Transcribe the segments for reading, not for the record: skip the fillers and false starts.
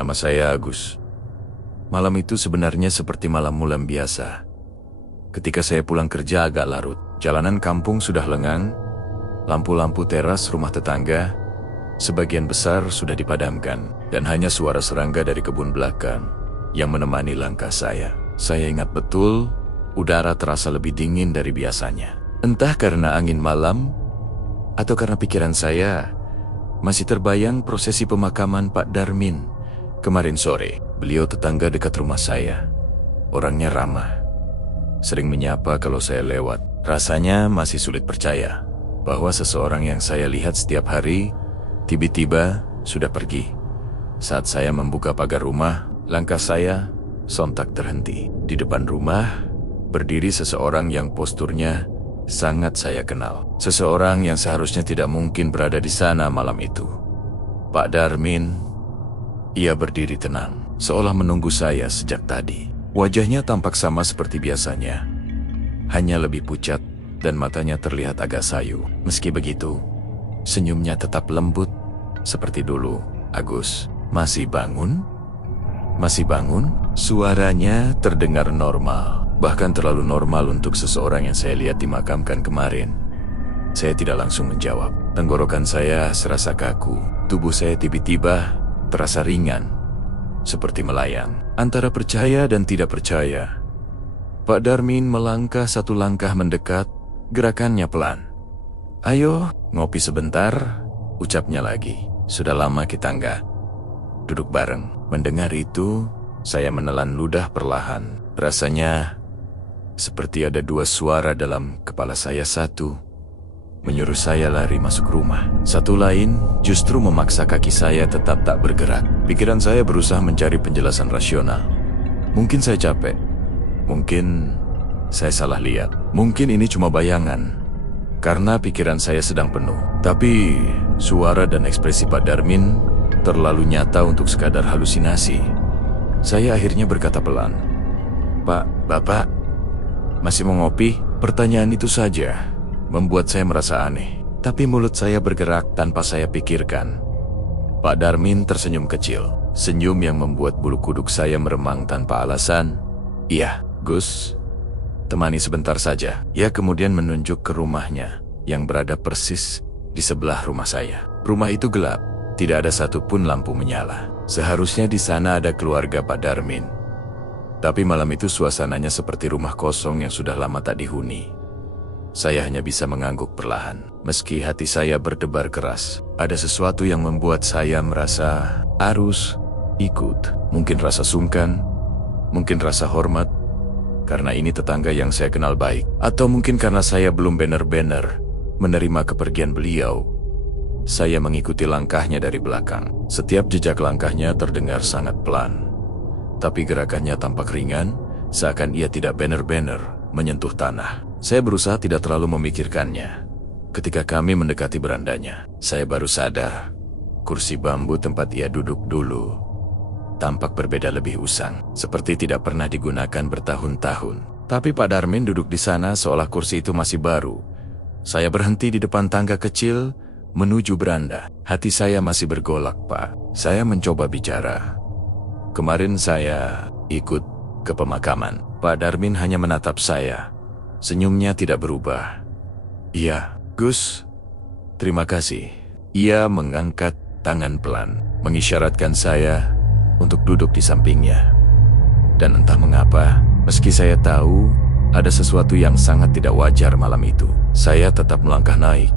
Nama saya Agus. Malam itu sebenarnya seperti malam-malam biasa. Ketika saya pulang kerja agak larut, jalanan kampung sudah lengang, lampu-lampu teras rumah tetangga sebagian besar sudah dipadamkan, dan hanya suara serangga dari kebun belakang yang menemani langkah saya. Saya ingat betul, udara terasa lebih dingin dari biasanya. Entah karena angin malam, atau karena pikiran saya masih terbayang prosesi pemakaman Pak Darmin kemarin sore. Beliau tetangga dekat rumah saya. Orangnya ramah, sering menyapa kalau saya lewat. Rasanya masih sulit percaya bahwa seseorang yang saya lihat setiap hari tiba-tiba sudah pergi. Saat saya membuka pagar rumah, langkah saya sontak terhenti. Di depan rumah berdiri seseorang yang posturnya sangat saya kenal. Seseorang yang seharusnya tidak mungkin berada di sana malam itu. Pak Darmin. Ia berdiri tenang, seolah menunggu saya sejak tadi. Wajahnya tampak sama seperti biasanya, hanya lebih pucat dan matanya terlihat agak sayu. Meski begitu, senyumnya tetap lembut seperti dulu. Agus, masih bangun? Masih bangun? Suaranya terdengar normal. Bahkan terlalu normal untuk seseorang yang saya lihat dimakamkan kemarin. Saya tidak langsung menjawab. Tenggorokan saya serasa kaku. Tubuh saya tiba-tiba terasa ringan, seperti melayang antara percaya dan tidak percaya. Pak Darmin melangkah satu langkah mendekat, gerakannya pelan. "Ayo, ngopi sebentar," ucapnya lagi. "Sudah lama kita nggak duduk bareng." Mendengar itu, saya menelan ludah perlahan. Rasanya seperti ada dua suara dalam kepala saya. Satu menyuruh saya lari masuk rumah. Satu lain justru memaksa kaki saya tetap tak bergerak. Pikiran saya berusaha mencari penjelasan rasional. Mungkin saya capek. Mungkin saya salah lihat. Mungkin ini cuma bayangan, karena pikiran saya sedang penuh. Tapi suara dan ekspresi Pak Darmin terlalu nyata untuk sekadar halusinasi. Saya akhirnya berkata pelan, "Pak, Bapak masih mau ngopi?" Pertanyaan itu saja membuat saya merasa aneh. Tapi mulut saya bergerak tanpa saya pikirkan. Pak Darmin tersenyum kecil. Senyum yang membuat bulu kuduk saya meremang tanpa alasan. "Iya, Gus, temani sebentar saja." Ia kemudian menunjuk ke rumahnya yang berada persis di sebelah rumah saya. Rumah itu gelap, tidak ada satupun lampu menyala. Seharusnya di sana ada keluarga Pak Darmin. Tapi malam itu suasananya seperti rumah kosong yang sudah lama tak dihuni. Saya hanya bisa mengangguk perlahan. Meski hati saya berdebar keras, ada sesuatu yang membuat saya merasa harus ikut. Mungkin rasa sungkan, mungkin rasa hormat, karena ini tetangga yang saya kenal baik. Atau mungkin karena saya belum benar-benar menerima kepergian beliau. Saya mengikuti langkahnya dari belakang. Setiap jejak langkahnya terdengar sangat pelan, tapi gerakannya tampak ringan, seakan ia tidak benar-benar menyentuh tanah. Saya berusaha tidak terlalu memikirkannya. Ketika kami mendekati berandanya, saya baru sadar kursi bambu tempat ia duduk dulu tampak berbeda, lebih usang, seperti tidak pernah digunakan bertahun-tahun. Tapi Pak Darmin duduk di sana seolah kursi itu masih baru. Saya berhenti di depan tangga kecil menuju beranda. Hati saya masih bergolak, "Pak." Saya mencoba bicara. "Kemarin saya ikut ke pemakaman." Pak Darmin hanya menatap saya. Senyumnya tidak berubah. "Iya, Gus. Terima kasih." Ia mengangkat tangan pelan, mengisyaratkan saya untuk duduk di sampingnya. Dan entah mengapa, meski saya tahu ada sesuatu yang sangat tidak wajar malam itu, saya tetap melangkah naik.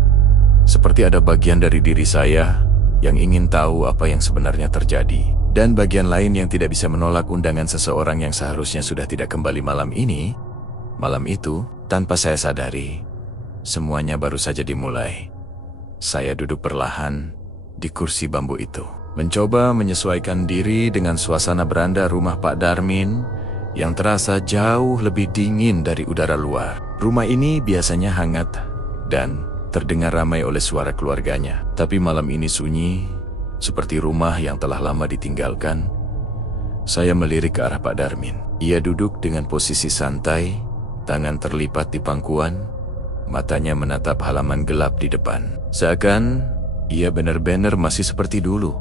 Seperti ada bagian dari diri saya yang ingin tahu apa yang sebenarnya terjadi. Dan bagian lain yang tidak bisa menolak undangan seseorang yang seharusnya sudah tidak kembali malam ini. Malam itu, tanpa saya sadari, semuanya baru saja dimulai. Saya duduk perlahan di kursi bambu itu, mencoba menyesuaikan diri dengan suasana beranda rumah Pak Darmin yang terasa jauh lebih dingin dari udara luar. Rumah ini biasanya hangat dan terdengar ramai oleh suara keluarganya. Tapi malam ini sunyi, seperti rumah yang telah lama ditinggalkan. Saya melirik ke arah Pak Darmin. Ia duduk dengan posisi santai, tangan terlipat di pangkuan, matanya menatap halaman gelap di depan. Seakan ia benar-benar masih seperti dulu.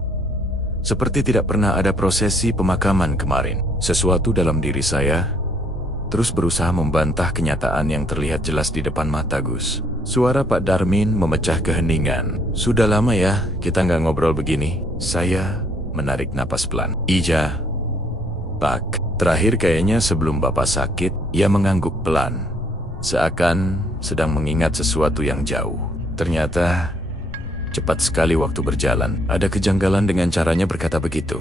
Seperti tidak pernah ada prosesi pemakaman kemarin. Sesuatu dalam diri saya terus berusaha membantah kenyataan yang terlihat jelas di depan mata Gus. Suara Pak Darmin memecah keheningan. Sudah lama ya kita nggak ngobrol begini. Saya menarik napas pelan. Ija, Pak, terakhir kayaknya sebelum Bapak sakit. Ia mengangguk pelan, seakan sedang mengingat sesuatu yang jauh. Ternyata cepat sekali waktu berjalan. Ada kejanggalan dengan caranya berkata begitu.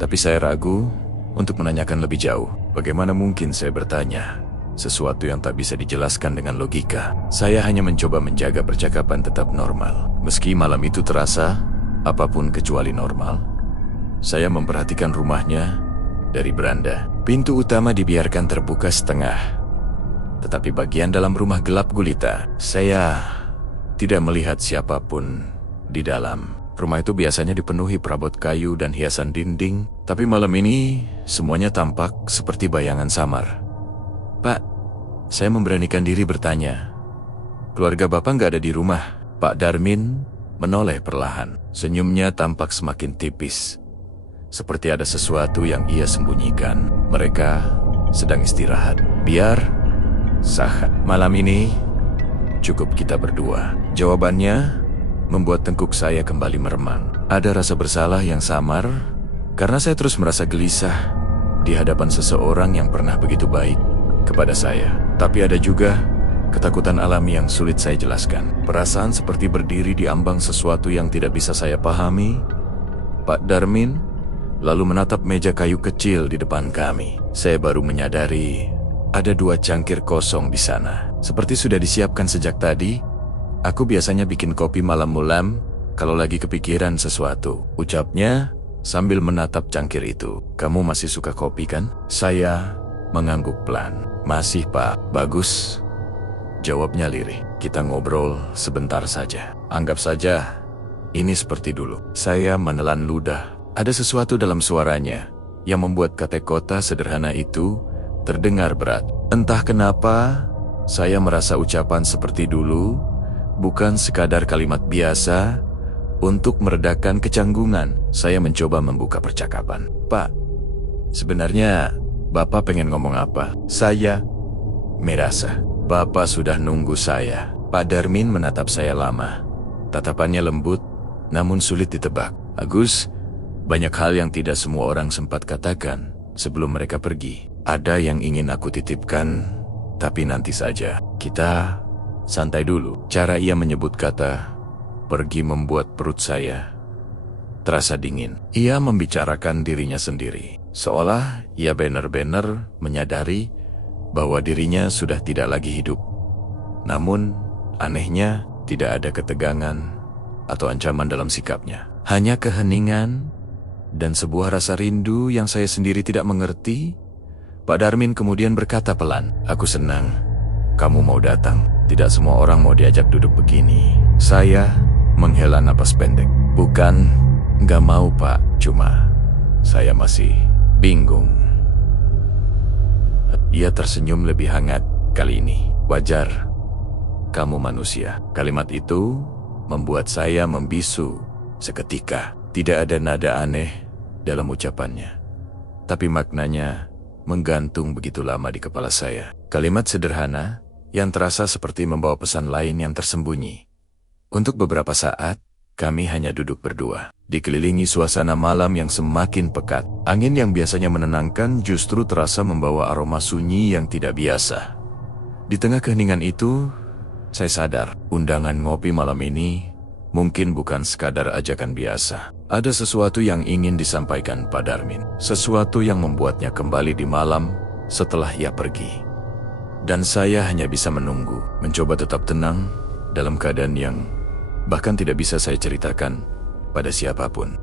Tapi saya ragu untuk menanyakan lebih jauh. Bagaimana mungkin saya bertanya sesuatu yang tak bisa dijelaskan dengan logika. Saya hanya mencoba menjaga percakapan tetap normal. Meski malam itu terasa apapun kecuali normal. Saya memperhatikan rumahnya dari beranda. Pintu utama dibiarkan terbuka setengah, tetapi bagian dalam rumah gelap gulita. Saya tidak melihat siapapun di dalam. Rumah itu biasanya dipenuhi perabot kayu dan hiasan dinding, tapi malam ini semuanya tampak seperti bayangan samar. Pak, saya memberanikan diri bertanya, keluarga Bapak nggak ada di rumah? Pak Darmin menoleh perlahan. Senyumnya tampak semakin tipis, seperti ada sesuatu yang ia sembunyikan. Mereka sedang istirahat. Biar sah. Malam ini cukup kita berdua. Jawabannya membuat tengkuk saya kembali meremang. Ada rasa bersalah yang samar karena saya terus merasa gelisah di hadapan seseorang yang pernah begitu baik kepada saya. Tapi ada juga ketakutan alami yang sulit saya jelaskan. Perasaan seperti berdiri di ambang sesuatu yang tidak bisa saya pahami. Pak Darmin lalu menatap meja kayu kecil di depan kami. Saya baru menyadari ada 2 cangkir kosong di sana. Seperti sudah disiapkan sejak tadi. Aku biasanya bikin kopi malam-malam kalau lagi kepikiran sesuatu, ucapnya sambil menatap cangkir itu. Kamu masih suka kopi kan? Saya mengangguk pelan. Masih Pak. Bagus, jawabnya lirih. Kita ngobrol sebentar saja. Anggap saja ini seperti dulu. Saya menelan ludah. Ada sesuatu dalam suaranya yang membuat kata-kata sederhana itu terdengar berat. Entah kenapa, saya merasa ucapan seperti dulu bukan sekadar kalimat biasa untuk meredakan kecanggungan. Saya mencoba membuka percakapan. Pak, sebenarnya Bapak pengen ngomong apa? Saya merasa Bapak sudah nunggu saya. Pak Darmin menatap saya lama. Tatapannya lembut, namun sulit ditebak. Agus, banyak hal yang tidak semua orang sempat katakan sebelum mereka pergi. Ada yang ingin aku titipkan, tapi nanti saja. Kita santai dulu. Cara ia menyebut kata pergi membuat perut saya terasa dingin. Ia membicarakan dirinya sendiri, seolah ia benar-benar menyadari bahwa dirinya sudah tidak lagi hidup. Namun, anehnya tidak ada ketegangan atau ancaman dalam sikapnya. Hanya keheningan dan sebuah rasa rindu yang saya sendiri tidak mengerti. Pak Darmin kemudian berkata pelan, aku senang kamu mau datang. Tidak semua orang mau diajak duduk begini. Saya menghela napas pendek. Bukan nggak mau Pak, cuma saya masih bingung. Ia tersenyum lebih hangat kali ini. Wajar, kamu manusia. Kalimat itu membuat saya membisu seketika. Tidak ada nada aneh dalam ucapannya, tapi maknanya menggantung begitu lama di kepala saya. Kalimat sederhana yang terasa seperti membawa pesan lain yang tersembunyi. Untuk beberapa saat, kami hanya duduk berdua, dikelilingi suasana malam yang semakin pekat. Angin yang biasanya menenangkan justru terasa membawa aroma sunyi yang tidak biasa. Di tengah keheningan itu, saya sadar undangan ngopi malam ini mungkin bukan sekadar ajakan biasa. Ada sesuatu yang ingin disampaikan Pak Darmin. Sesuatu yang membuatnya kembali di malam setelah ia pergi. Dan saya hanya bisa menunggu, mencoba tetap tenang dalam keadaan yang bahkan tidak bisa saya ceritakan pada siapapun.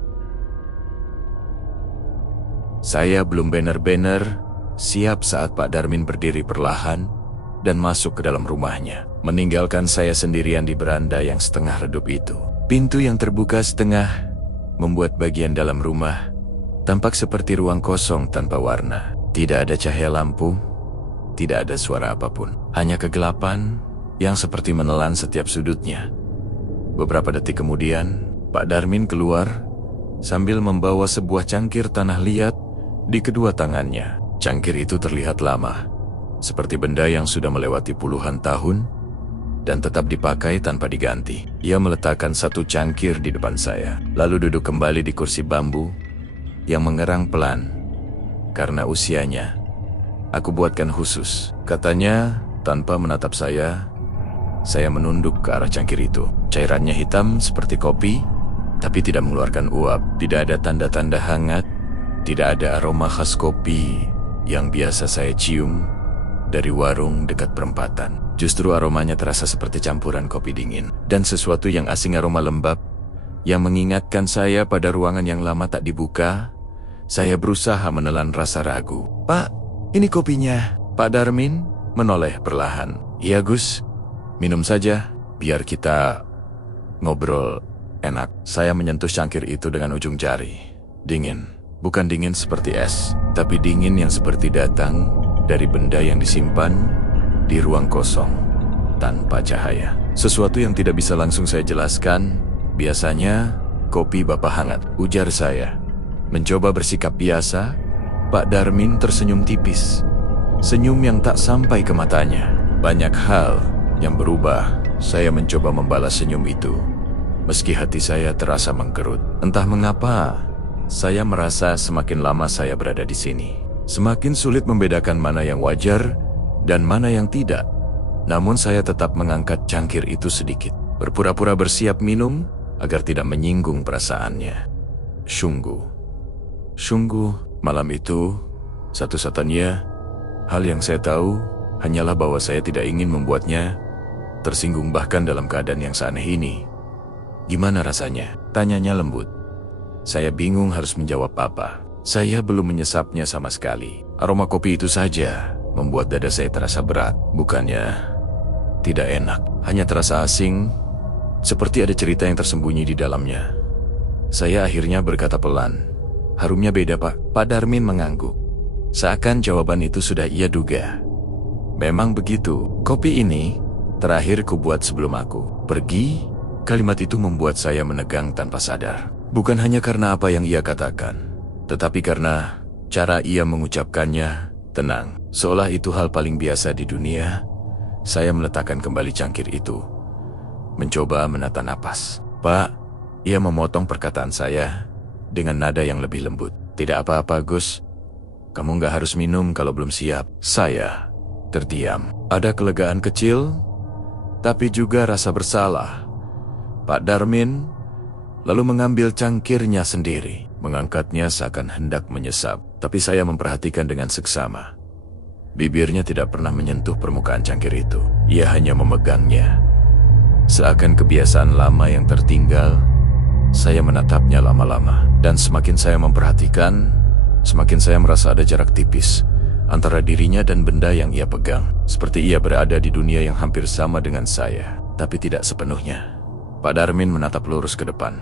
Saya belum benar-benar siap saat Pak Darmin berdiri perlahan dan masuk ke dalam rumahnya, meninggalkan saya sendirian di beranda yang setengah redup itu. Pintu yang terbuka setengah membuat bagian dalam rumah tampak seperti ruang kosong tanpa warna. Tidak ada cahaya lampu, tidak ada suara apapun, hanya kegelapan yang seperti menelan setiap sudutnya. Beberapa detik kemudian, Pak Darmin keluar sambil membawa sebuah cangkir tanah liat di kedua tangannya. Cangkir itu terlihat lama, seperti benda yang sudah melewati puluhan tahun dan tetap dipakai tanpa diganti. Ia meletakkan satu cangkir di depan saya, lalu duduk kembali di kursi bambu yang mengerang pelan. Karena usianya, aku buatkan khusus, katanya tanpa menatap saya menunduk ke arah cangkir itu. Cairannya hitam seperti kopi, tapi tidak mengeluarkan uap. Tidak ada tanda-tanda hangat, tidak ada aroma khas kopi yang biasa saya cium dari warung dekat perempatan. Justru aromanya terasa seperti campuran kopi dingin dan sesuatu yang asing, aroma lembab yang mengingatkan saya pada ruangan yang lama tak dibuka. Saya berusaha menelan rasa ragu. "Pak, ini kopinya." Pak Darmin menoleh perlahan. "Iya Gus, minum saja, biar kita ngobrol enak." Saya menyentuh cangkir itu dengan ujung jari. Dingin, bukan dingin seperti es, tapi dingin yang seperti datang dari benda yang disimpan di ruang kosong, tanpa cahaya. Sesuatu yang tidak bisa langsung saya jelaskan. "Biasanya, kopi Bapak hangat," ujar saya. Mencoba bersikap biasa, Pak Darmin tersenyum tipis. Senyum yang tak sampai ke matanya. Banyak hal yang berubah. Saya mencoba membalas senyum itu, meski hati saya terasa mengkerut. Entah mengapa, saya merasa semakin lama saya berada di sini, semakin sulit membedakan mana yang wajar dan mana yang tidak. Namun saya tetap mengangkat cangkir itu sedikit, berpura-pura bersiap minum agar tidak menyinggung perasaannya. Sungguh, malam itu, satu-satunya hal yang saya tahu hanyalah bahwa saya tidak ingin membuatnya tersinggung, bahkan dalam keadaan yang seaneh ini. "Gimana rasanya?" tanyanya lembut. Saya bingung harus menjawab apa. Saya belum menyesapnya sama sekali. Aroma kopi itu saja membuat dada saya terasa berat. Bukannya tidak enak, hanya terasa asing, seperti ada cerita yang tersembunyi di dalamnya. Saya akhirnya berkata pelan, "Harumnya beda Pak." Pak Darmin mengangguk, seakan jawaban itu sudah ia duga. "Memang begitu. Kopi ini terakhir kubuat sebelum aku pergi." Kalimat itu membuat saya menegang tanpa sadar. Bukan hanya karena apa yang ia katakan, tetapi karena cara ia mengucapkannya tenang, seolah itu hal paling biasa di dunia. Saya meletakkan kembali cangkir itu, mencoba menata napas. "Pak," ia memotong perkataan saya dengan nada yang lebih lembut. "Tidak apa-apa Gus, kamu nggak harus minum kalau belum siap." Saya terdiam. Ada kelegaan kecil, tapi juga rasa bersalah. Pak Darmin lalu mengambil cangkirnya sendiri, mengangkatnya seakan hendak menyesap, tapi saya memperhatikan dengan seksama. Bibirnya tidak pernah menyentuh permukaan cangkir itu. Ia hanya memegangnya, seakan kebiasaan lama yang tertinggal. Saya menatapnya lama-lama, dan semakin saya memperhatikan, semakin saya merasa ada jarak tipis antara dirinya dan benda yang ia pegang. Seperti ia berada di dunia yang hampir sama dengan saya, tapi tidak sepenuhnya. Pak Darmin menatap lurus ke depan.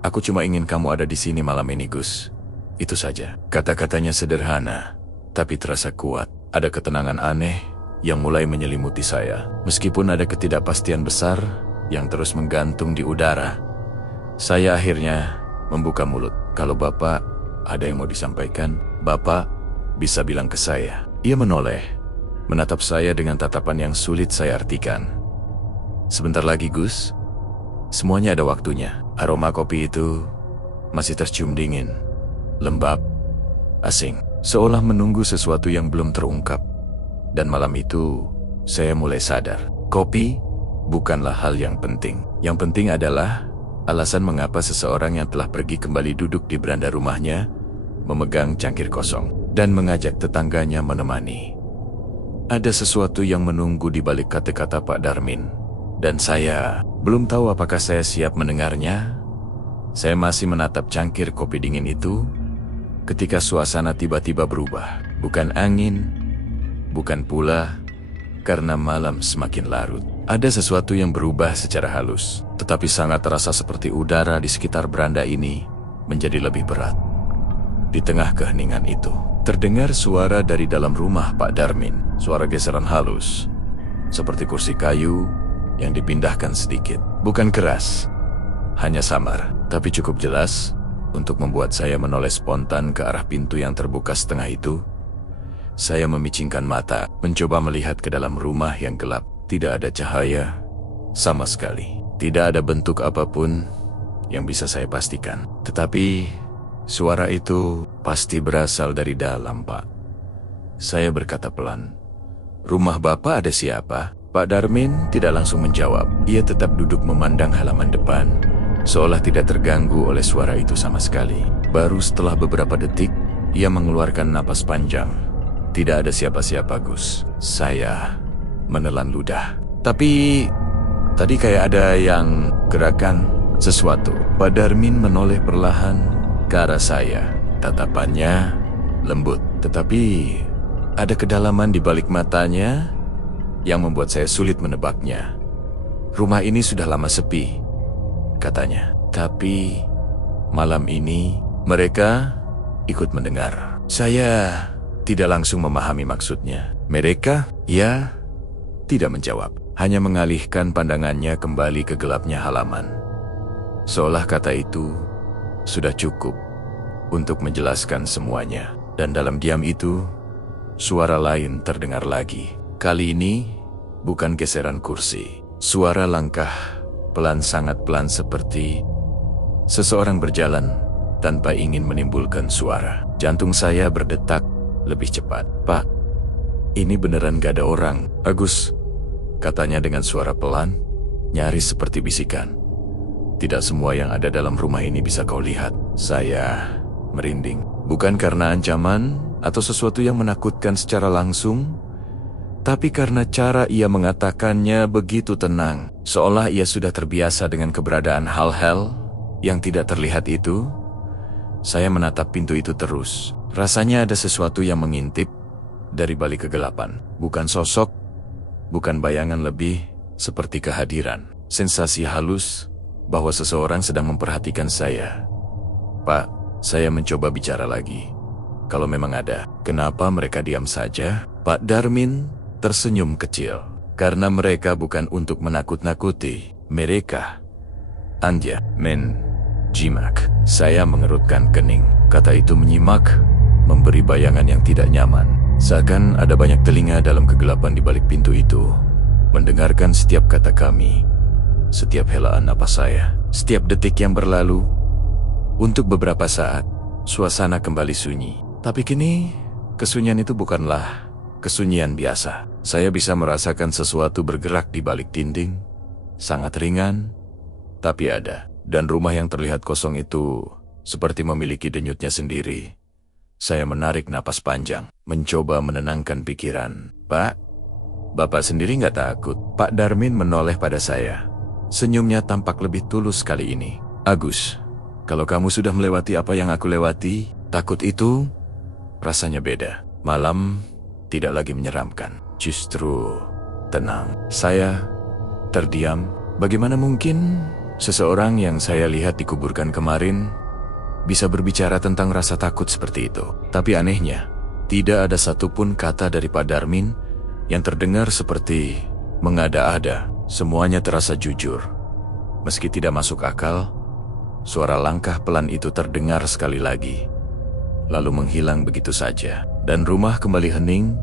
"Aku cuma ingin kamu ada di sini malam ini Gus. Itu saja." Kata-katanya sederhana, tapi terasa kuat. Ada ketenangan aneh yang mulai menyelimuti saya. Meskipun ada ketidakpastian besar yang terus menggantung di udara, saya akhirnya membuka mulut. "Kalau Bapak ada yang mau disampaikan, Bapak bisa bilang ke saya." Ia menoleh, menatap saya dengan tatapan yang sulit saya artikan. "Sebentar lagi Gus, semuanya ada waktunya." Aroma kopi itu masih tercium dingin, lembab, asing, seolah menunggu sesuatu yang belum terungkap. Dan malam itu, saya mulai sadar, kopi bukanlah hal yang penting. Yang penting adalah alasan mengapa seseorang yang telah pergi kembali duduk di beranda rumahnya, memegang cangkir kosong, dan mengajak tetangganya menemani. Ada sesuatu yang menunggu di balik kata-kata Pak Darmin, dan saya belum tahu apakah saya siap mendengarnya. Saya masih menatap cangkir kopi dingin itu, ketika suasana tiba-tiba berubah. Bukan angin, bukan pula karena malam semakin larut. Ada sesuatu yang berubah secara halus, tetapi sangat terasa seperti udara di sekitar beranda ini menjadi lebih berat. Di tengah keheningan itu, terdengar suara dari dalam rumah Pak Darmin. Suara geseran halus, seperti kursi kayu yang dipindahkan sedikit. Bukan keras, hanya samar, tapi cukup jelas. untuk membuat saya menoleh spontan ke arah pintu yang terbuka setengah itu. Saya memicingkan mata, mencoba melihat ke dalam rumah yang gelap. Tidak ada cahaya sama sekali. Tidak ada bentuk apapun yang bisa saya pastikan. Tetapi suara itu pasti berasal dari dalam, Pak. Saya berkata pelan, "Rumah Bapak ada siapa?" Pak Darmin tidak langsung menjawab. Ia tetap duduk memandang halaman depan, seolah tidak terganggu oleh suara itu sama sekali. Baru setelah beberapa detik, ia mengeluarkan napas panjang. "Tidak ada siapa-siapa, Gus." Saya menelan ludah. "Tapi tadi kayak ada yang gerakan sesuatu." Pak Darmin menoleh perlahan ke arah saya. Tatapannya lembut, tetapi ada kedalaman di balik matanya yang membuat saya sulit menebaknya. "Rumah ini sudah lama sepi," katanya. "Tapi malam ini mereka ikut mendengar." Saya tidak langsung memahami maksudnya. Mereka? Ia tidak menjawab, hanya mengalihkan pandangannya kembali ke gelapnya halaman. Seolah kata itu sudah cukup untuk menjelaskan semuanya. Dan dalam diam itu, suara lain terdengar lagi. Kali ini bukan geseran kursi. Suara langkah pelan, sangat pelan, seperti seseorang berjalan tanpa ingin menimbulkan suara. Jantung saya berdetak lebih cepat. "Pak, ini beneran gak ada orang?" "Agus," katanya dengan suara pelan, nyaris seperti bisikan. "Tidak semua yang ada dalam rumah ini bisa kau lihat." Saya merinding. Bukan karena ancaman atau sesuatu yang menakutkan secara langsung, tapi karena cara ia mengatakannya begitu tenang, seolah ia sudah terbiasa dengan keberadaan hal-hal yang tidak terlihat itu. Saya menatap pintu itu terus. Rasanya ada sesuatu yang mengintip dari balik kegelapan. Bukan sosok, bukan bayangan, lebih seperti kehadiran. Sensasi halus bahwa seseorang sedang memperhatikan saya. "Pak," saya mencoba bicara lagi. "Kalau memang ada, kenapa mereka diam saja?" Pak Darmin tersenyum kecil. "Karena mereka bukan untuk menakut-nakuti. Mereka anja menjimak." Saya mengerutkan kening. Kata itu menyimak memberi bayangan yang tidak nyaman. Seakan ada banyak telinga dalam kegelapan di balik pintu itu, mendengarkan setiap kata kami, setiap helaan napas saya, setiap detik yang berlalu. Untuk beberapa saat, suasana kembali sunyi. Tapi kini, kesunyian itu bukanlah kesunyian biasa. Saya bisa merasakan sesuatu bergerak di balik dinding, sangat ringan, tapi ada. Dan rumah yang terlihat kosong itu seperti memiliki denyutnya sendiri. Saya menarik napas panjang, mencoba menenangkan pikiran. "Pak, Bapak sendiri nggak takut?" Pak Darmin menoleh pada saya. Senyumnya tampak lebih tulus kali ini. "Agus, kalau kamu sudah melewati apa yang aku lewati, takut itu rasanya beda. Malam tidak lagi menyeramkan, justru tenang." Saya terdiam. Bagaimana mungkin seseorang yang saya lihat dikuburkan kemarin bisa berbicara tentang rasa takut seperti itu? Tapi anehnya, tidak ada satupun kata dari Pak Darmin yang terdengar seperti mengada-ada. Semuanya terasa jujur. Meski tidak masuk akal, suara langkah pelan itu terdengar sekali lagi, lalu menghilang begitu saja. Dan rumah kembali hening,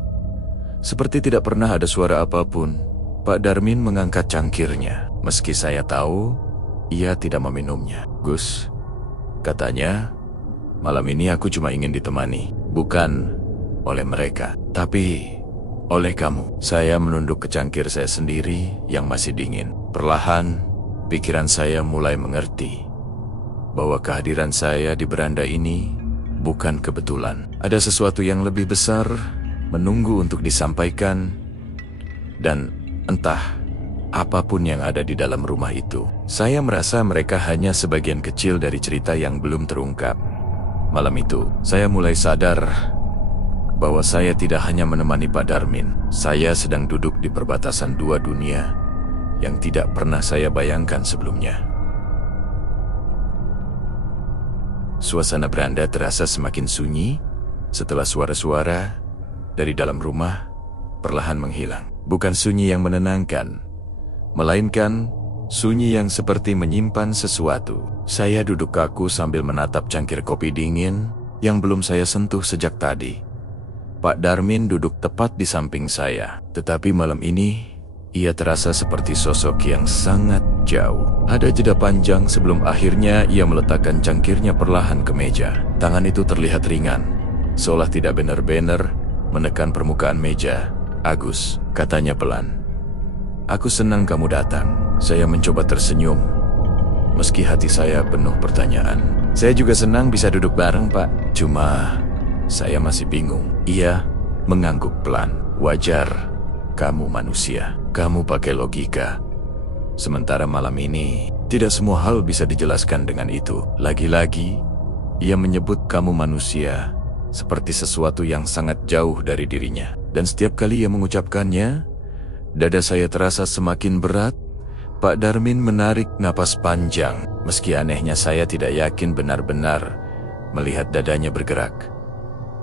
seperti tidak pernah ada suara apapun. Pak Darmin mengangkat cangkirnya, meski saya tahu ia tidak meminumnya. "Gus," katanya, "malam ini aku cuma ingin ditemani, bukan oleh mereka, tapi oleh kamu." Saya menunduk ke cangkir saya sendiri yang masih dingin. Perlahan, pikiran saya mulai mengerti bahwa kehadiran saya di beranda ini bukan kebetulan. Ada sesuatu yang lebih besar menunggu untuk disampaikan, dan entah apapun yang ada di dalam rumah itu. Saya merasa mereka hanya sebagian kecil dari cerita yang belum terungkap. Malam itu, saya mulai sadar bahwa saya tidak hanya menemani Pak Darmin. Saya sedang duduk di perbatasan dua dunia yang tidak pernah saya bayangkan sebelumnya. Suasana beranda terasa semakin sunyi setelah suara-suara dari dalam rumah perlahan menghilang. Bukan sunyi yang menenangkan, melainkan sunyi yang seperti menyimpan sesuatu. Saya duduk kaku sambil menatap cangkir kopi dingin yang belum saya sentuh sejak tadi. Pak Darmin duduk tepat di samping saya, tetapi malam ini ia terasa seperti sosok yang sangat jauh. Ada jeda panjang sebelum akhirnya ia meletakkan cangkirnya perlahan ke meja. Tangan itu terlihat ringan, seolah tidak benar-benar menekan permukaan meja. "Agus," katanya pelan. "Aku senang kamu datang." Saya mencoba tersenyum, meski hati saya penuh pertanyaan. "Saya juga senang bisa duduk bareng, Pak. Cuma saya masih bingung." Ia mengangguk pelan. "Wajar, kamu manusia. Kamu pakai logika. Sementara malam ini, tidak semua hal bisa dijelaskan dengan itu. Lagi-lagi, ia menyebut kamu manusia seperti sesuatu yang sangat jauh dari dirinya. Dan setiap kali ia mengucapkannya, dada saya terasa semakin berat." Pak Darmin menarik napas panjang. Meski anehnya saya tidak yakin benar-benar melihat dadanya bergerak.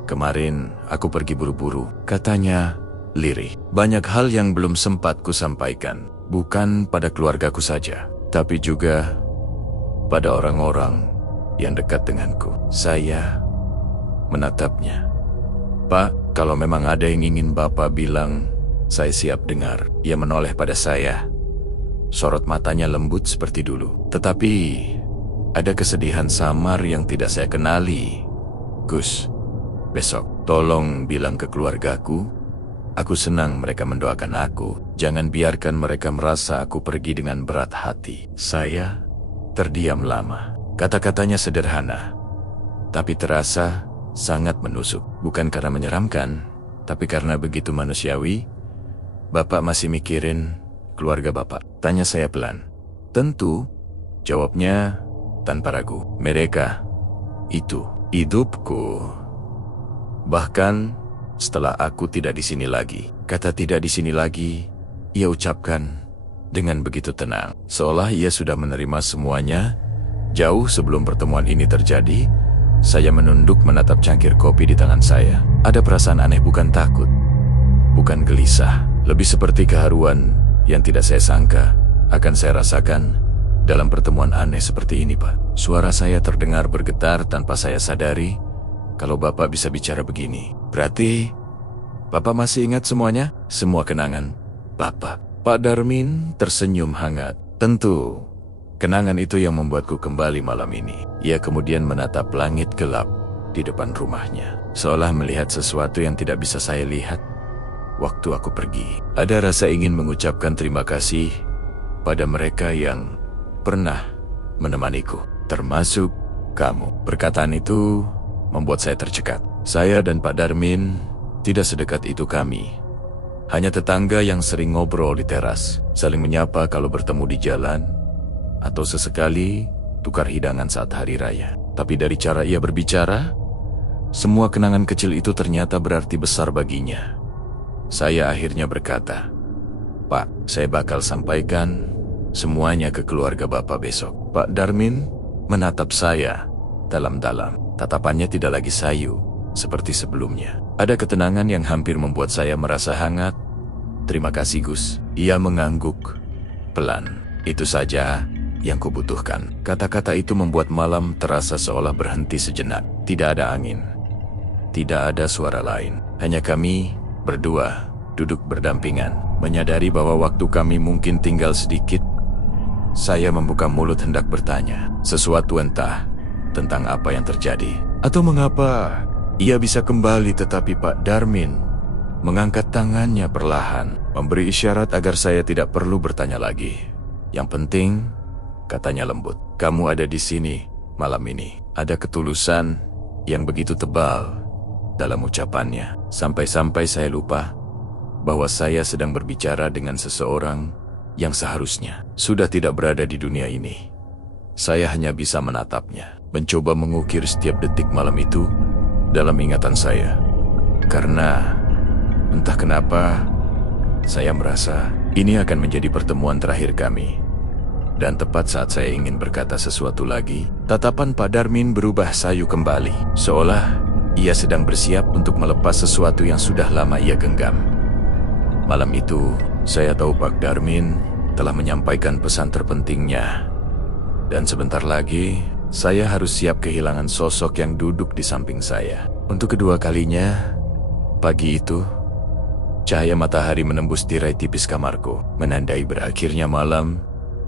"Kemarin aku pergi buru-buru," katanya lirih. "Banyak hal yang belum sempat kusampaikan. Bukan pada keluargaku saja, tapi juga pada orang-orang yang dekat denganku." Saya menatapnya. "Pak, kalau memang ada yang ingin Bapak bilang, saya siap dengar." Ia menoleh pada saya. Sorot matanya lembut seperti dulu. "Tetapi ada kesedihan samar yang tidak saya kenali. Gus, besok tolong bilang ke keluargaku, aku senang mereka mendoakan aku. Jangan biarkan mereka merasa aku pergi dengan berat hati." Saya terdiam lama. Kata-katanya sederhana, tapi terasa sangat menusuk. Bukan karena menyeramkan, tapi karena begitu manusiawi. "Bapak masih mikirin keluarga Bapak?" tanya saya pelan. "Tentu," jawabnya tanpa ragu. "Mereka itu hidupku. Bahkan setelah aku tidak di sini lagi." Kata "tidak di sini lagi" ia ucapkan dengan begitu tenang, seolah ia sudah menerima semuanya. Jauh sebelum pertemuan ini terjadi, saya menunduk menatap cangkir kopi di tangan saya. Ada perasaan aneh, bukan takut, bukan gelisah, lebih seperti keharuan yang tidak saya sangka akan saya rasakan dalam pertemuan aneh seperti ini, Pak. Suara saya terdengar bergetar tanpa saya sadari. "Kalau Bapak bisa bicara begini, berarti Bapak masih ingat semuanya? Semua kenangan Bapak?" Pak Darmin tersenyum hangat. "Tentu, kenangan itu yang membuatku kembali malam ini." Ia kemudian menatap langit gelap di depan rumahnya, seolah melihat sesuatu yang tidak bisa saya lihat. Waktu aku pergi, ada rasa ingin mengucapkan terima kasih pada mereka yang pernah menemaniku, termasuk kamu. Perkataan itu membuat saya tercekat. Saya dan Pak Darmin tidak sedekat itu kami. Hanya tetangga yang sering ngobrol di teras, saling menyapa kalau bertemu di jalan, atau sesekali tukar hidangan saat hari raya. Tapi dari cara ia berbicara, semua kenangan kecil itu ternyata berarti besar baginya. Saya akhirnya berkata, "Pak, saya bakal sampaikan semuanya ke keluarga Bapak besok." Pak Darmin menatap saya dalam-dalam. Tatapannya tidak lagi sayu seperti sebelumnya. Ada ketenangan yang hampir membuat saya merasa hangat. "Terima kasih, Gus." Ia mengangguk pelan. "Itu saja yang kubutuhkan." Kata-kata itu membuat malam terasa seolah berhenti sejenak. Tidak ada angin, tidak ada suara lain. Hanya kami berdua duduk berdampingan, menyadari bahwa waktu kami mungkin tinggal sedikit. Saya membuka mulut hendak bertanya sesuatu, entah tentang apa yang terjadi atau mengapa ia bisa kembali, tetapi Pak Darmin mengangkat tangannya perlahan, memberi isyarat agar saya tidak perlu bertanya lagi. "Yang penting," katanya lembut, "kamu ada di sini malam ini." Ada ketulusan yang begitu tebal dalam ucapannya, sampai-sampai saya lupa bahwa saya sedang berbicara dengan seseorang yang seharusnya sudah tidak berada di dunia ini. Saya hanya bisa menatapnya, mencoba mengukir setiap detik malam itu dalam ingatan saya. Karena entah kenapa, saya merasa ini akan menjadi pertemuan terakhir kami. Dan tepat saat saya ingin berkata sesuatu lagi, tatapan Pak Darmin berubah sayu kembali, seolah ia sedang bersiap untuk melepas sesuatu yang sudah lama ia genggam. Malam itu, saya tahu Pak Darmin telah menyampaikan pesan terpentingnya. Dan sebentar lagi, saya harus siap kehilangan sosok yang duduk di samping saya. Untuk kedua kalinya, pagi itu, cahaya matahari menembus tirai tipis kamarku, menandai berakhirnya malam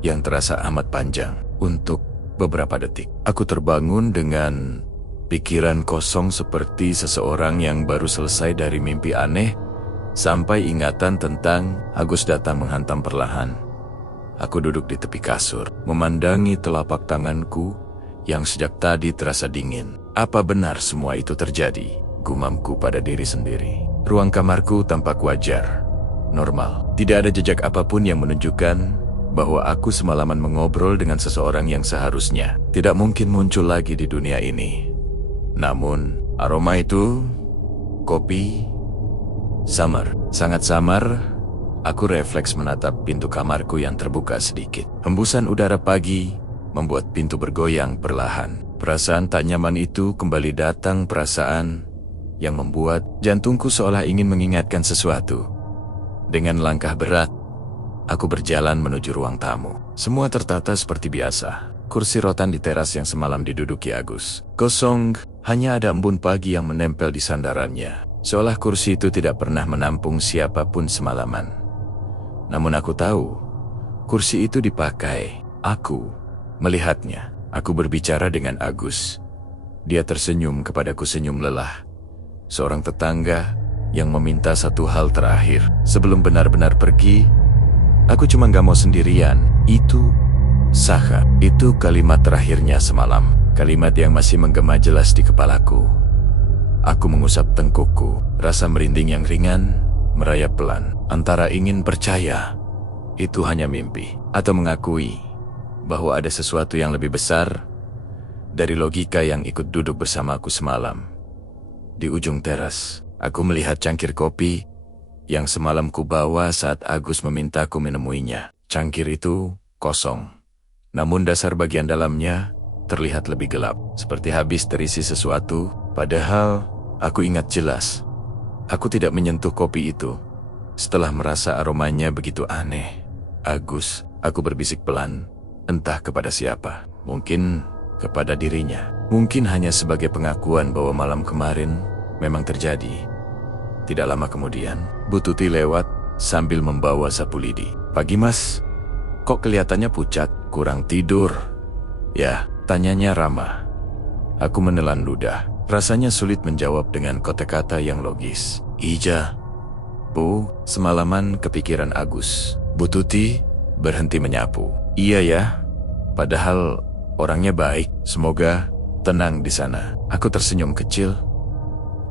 yang terasa amat panjang. Untuk beberapa detik, aku terbangun dengan pikiran kosong seperti seseorang yang baru selesai dari mimpi aneh, sampai ingatan tentang Agus datang menghantam perlahan. Aku duduk di tepi kasur, memandangi telapak tanganku yang sejak tadi terasa dingin. Apa benar semua itu terjadi? Gumamku pada diri sendiri. Ruang kamarku tampak wajar, normal. Tidak ada jejak apapun yang menunjukkan bahwa aku semalaman mengobrol dengan seseorang yang seharusnya tidak mungkin muncul lagi di dunia ini. Namun, aroma itu, kopi, samar, sangat samar. Aku refleks menatap pintu kamarku yang terbuka sedikit. Hembusan udara pagi membuat pintu bergoyang perlahan. Perasaan tak nyaman itu kembali datang, perasaan yang membuat jantungku seolah ingin mengingatkan sesuatu. Dengan langkah berat, aku berjalan menuju ruang tamu. Semua tertata seperti biasa. Kursi rotan di teras yang semalam diduduki Agus kosong, hanya ada embun pagi yang menempel di sandarannya. Seolah kursi itu tidak pernah menampung siapapun semalaman. Namun aku tahu, kursi itu dipakai. Aku melihatnya. Aku berbicara dengan Agus. Dia tersenyum kepadaku senyum lelah. Seorang tetangga yang meminta satu hal terakhir. Sebelum benar-benar pergi, aku cuma gak mau sendirian. Itu Saha. Itu kalimat terakhirnya semalam. Kalimat yang masih menggema jelas di kepalaku. Aku mengusap tengkukku. Rasa merinding yang ringan merayap pelan, antara ingin percaya itu hanya mimpi, atau mengakui bahwa ada sesuatu yang lebih besar dari logika yang ikut duduk bersamaku semalam. Di ujung teras, aku melihat cangkir kopi yang semalam ku bawa saat Agus memintaku menemuinya. Cangkir itu kosong, namun dasar bagian dalamnya terlihat lebih gelap, seperti habis terisi sesuatu. Padahal aku ingat jelas, aku tidak menyentuh kopi itu. Setelah merasa aromanya begitu aneh, Agus, aku berbisik pelan, entah kepada siapa. Mungkin kepada dirinya. Mungkin hanya sebagai pengakuan bahwa malam kemarin memang terjadi. Tidak lama kemudian, Bu Tuti lewat sambil membawa sapu lidi. "Pagi Mas, kok kelihatannya pucat, kurang tidur?" "Ya," tanyanya ramah. Aku menelan ludah. Rasanya sulit menjawab dengan kata-kata yang logis. "Ija, Bu, semalaman kepikiran Agus." Bu Tuti berhenti menyapu. "Iya ya, padahal orangnya baik. Semoga tenang di sana." Aku tersenyum kecil,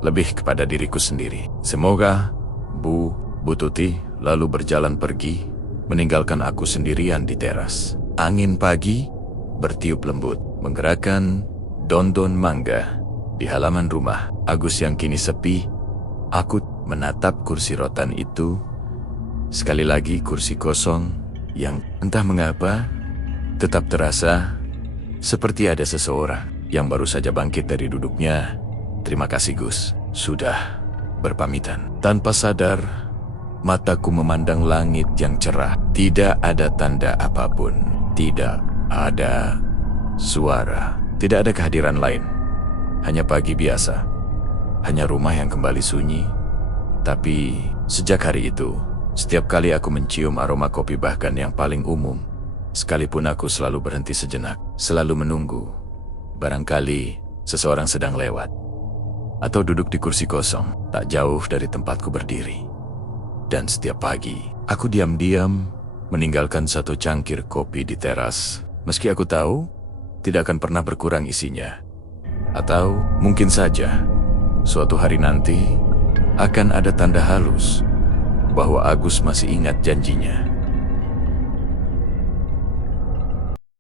lebih kepada diriku sendiri. "Semoga, Bu." Bu Tuti lalu berjalan pergi, meninggalkan aku sendirian di teras. Angin pagi bertiup lembut, menggerakkan daun-daun mangga di halaman rumah. Agus yang kini sepi. Aku menatap kursi rotan itu. Sekali lagi kursi kosong yang entah mengapa tetap terasa seperti ada seseorang yang baru saja bangkit dari duduknya. "Terima kasih Gus, sudah berpamitan." Tanpa sadar, mataku memandang langit yang cerah. Tidak ada tanda apapun. Tidak ada suara. Tidak ada kehadiran lain. Hanya pagi biasa. Hanya rumah yang kembali sunyi. Tapi sejak hari itu, setiap kali aku mencium aroma kopi, bahkan yang paling umum, sekalipun aku selalu berhenti sejenak, selalu menunggu. Barangkali seseorang sedang lewat, atau duduk di kursi kosong, tak jauh dari tempatku berdiri. Dan setiap pagi, aku diam-diam meninggalkan satu cangkir kopi di teras, meski aku tahu tidak akan pernah berkurang isinya. Atau mungkin saja suatu hari nanti akan ada tanda halus bahwa Agus masih ingat janjinya.